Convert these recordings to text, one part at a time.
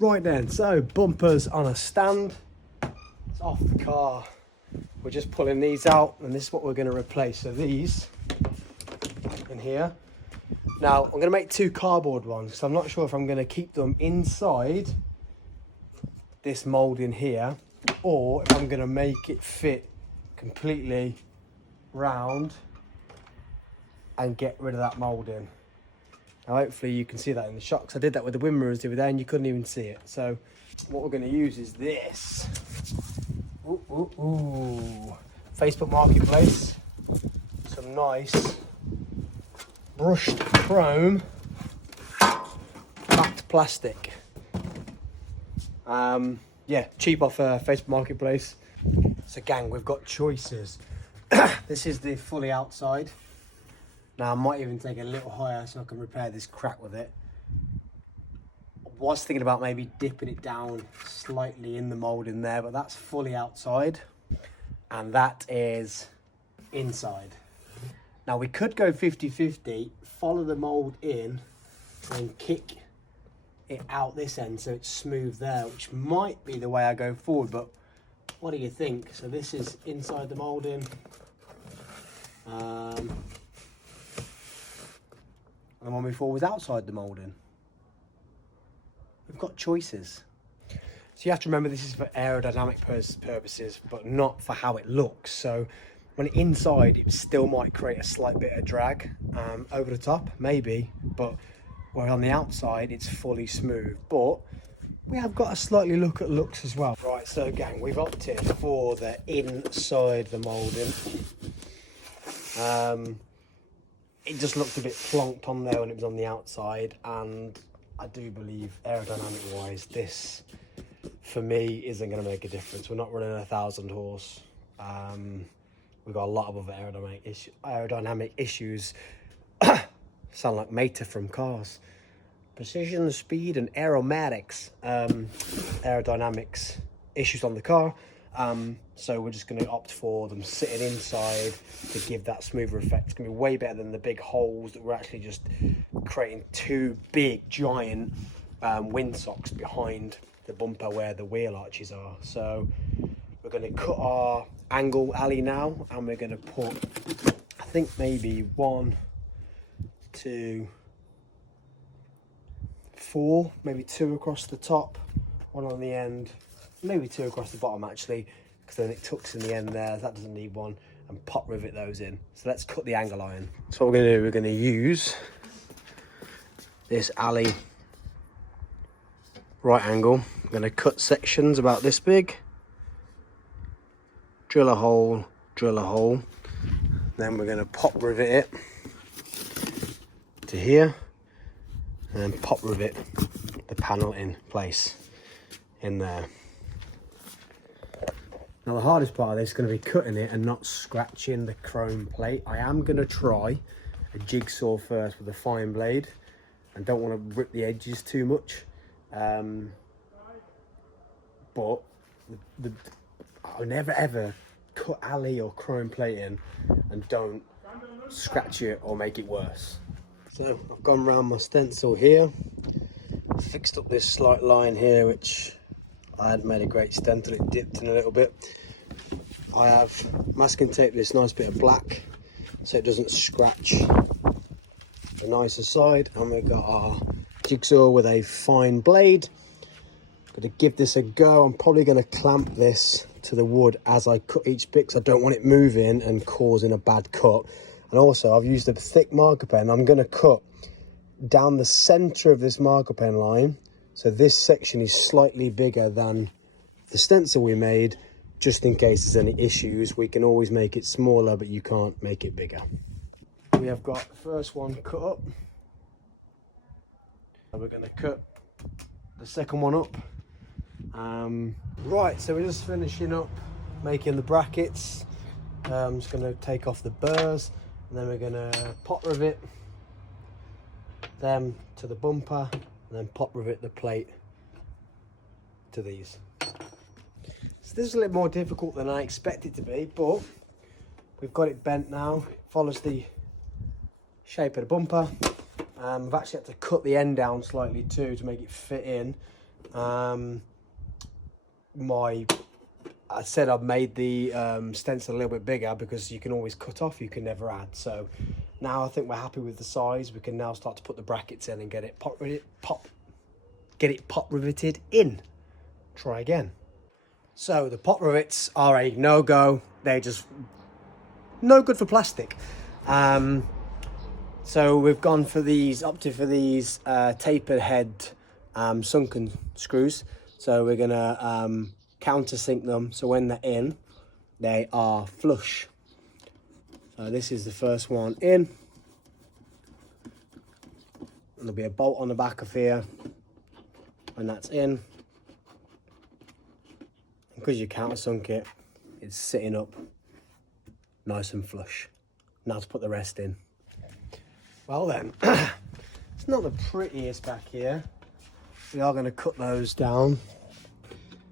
Right then, so bumpers on a stand. It's off the car. We're just pulling these out, and this is what we're going to replace. So these in here. Now I'm going to make two cardboard ones, so I'm not sure if I'm going to keep them inside this mold in here, or if I'm going to make it fit completely round and get rid of that moulding. Now hopefully you can see that in the shot, because I did that with the wind mirrors the other day and you couldn't even see it. So what we're going to use is this. Facebook Marketplace. Some nice brushed chrome matte plastic. Yeah, cheap off Facebook Marketplace. So gang, we've got choices. This is the fully outside. Now I might even take it a little higher so I can repair this crack with it. I was thinking about maybe dipping it down slightly in the mold in there, but that's fully outside. And that is inside. Now we could go 50-50, follow the mold in and kick it out this end so it's smooth there, which might be the way I go forward, but what do you think? So this is inside the moulding. And the one before was outside the moulding. We've got choices. So you have to remember this is for aerodynamic purposes, but not for how it looks. So when inside, it still might create a slight bit of drag over the top, maybe, but where on the outside, it's fully smooth. But we have got a slightly look at looks as well. Right, so gang, we've opted for the inside the moulding. It just looked a bit plonked on there when it was on the outside, and I do believe aerodynamic wise, this for me isn't going to make a difference. We're not running 1,000 horse. We've got a lot of other aerodynamic issues. Sound like Mater from Cars. Precision, speed, and aromatics. Aerodynamics issues on the car. So we're just going to opt for them sitting inside to give that smoother effect. It's going to be way better than the big holes that we're actually just creating two big giant windsocks behind the bumper where the wheel arches are. So we're going to cut our angle alley now, and we're going to put, I think maybe 1, 2, 4, maybe 2 across the top, 1 on the end, maybe 2 across the bottom actually, because then it tucks in the end there. That doesn't need one, and pop rivet those in. So let's cut the angle iron. So what we're going to do, we're going to use this alley right angle. I'm going to cut sections about this big, drill a hole, then we're going to pop rivet it to here, and then pop rivet the panel in place in there. Now the hardest part of this is going to be cutting it and not scratching the chrome plate. I am going to try a jigsaw first with a fine blade, and don't want to rip the edges too much. But I'll never ever cut alley or chrome plate in and don't scratch it or make it worse. So I've gone around my stencil here, fixed up this slight line here, which I hadn't made a great stencil, it dipped in a little bit. I have masking tape this nice bit of black so it doesn't scratch the nicer side, and we've got our jigsaw with a fine blade. Going to give this a go. I'm probably going to clamp this to the wood as I cut each bit, because I don't want it moving and causing a bad cut. And also I've used a thick marker pen. I'm going to cut down the center of this marker pen line, so this section is slightly bigger than the stencil we made, just in case there's any issues. We can always make it smaller, but you can't make it bigger. We have got the first one cut up, and we're going to cut the second one up. Right, so we're just finishing up making the brackets. I'm just going to take off the burrs, and then we're going to pop rivet them to the bumper, and then pop rivet the plate to these. So this is a little more difficult than I expected it to be, but we've got it bent now. It follows the shape of the bumper. I've actually had to cut the end down slightly too to make it fit in. I said I've made the stencil a little bit bigger because you can always cut off, you can never add. So now I think we're happy with the size. We can now start to put the brackets in and get it pop riveted in. Try again. So the pot rivets are a no-go. They're just no good for plastic. So we've gone for these, opted for these tapered head sunken screws. So we're gonna countersink them, so when they're in, they are flush. So this is the first one in. And there'll be a bolt on the back of here when that's in. And because you countersunk it, it's sitting up nice and flush. Now to put the rest in. Well then, it's not the prettiest back here. We are going to cut those down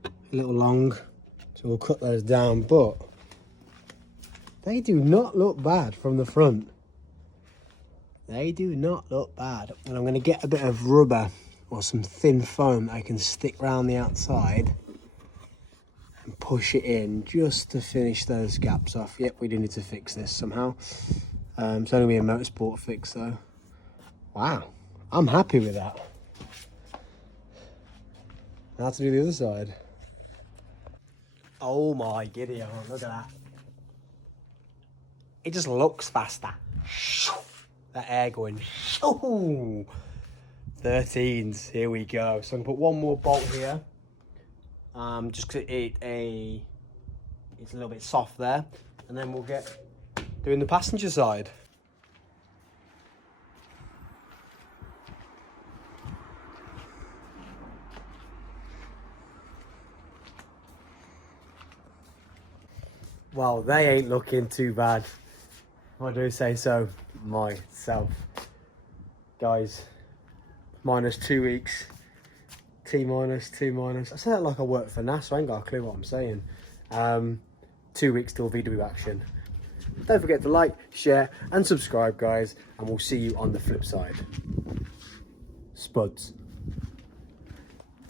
a little long, so we'll cut those down, but they do not look bad from the front. They do not look bad. And I'm going to get a bit of rubber or some thin foam that I can stick around the outside and push it in just to finish those gaps off. Yep, we do need to fix this somehow. It's only a motorsport fix though. Wow, I'm happy with that. Now to do the other side. Oh my giddy on, look at that. It just looks faster. That air going. 13s, here we go. So I'm gonna put one more bolt here. Just because it's a little bit soft there. And then we'll get doing the passenger side. Well, they ain't looking too bad, if I do say so myself. Guys, minus 2 weeks. T minus, T minus. I say that like I work for Nascar, I ain't got a clue what I'm saying. 2 weeks till VW action. Don't forget to like, share and subscribe, guys, and we'll see you on the flip side. Spuds.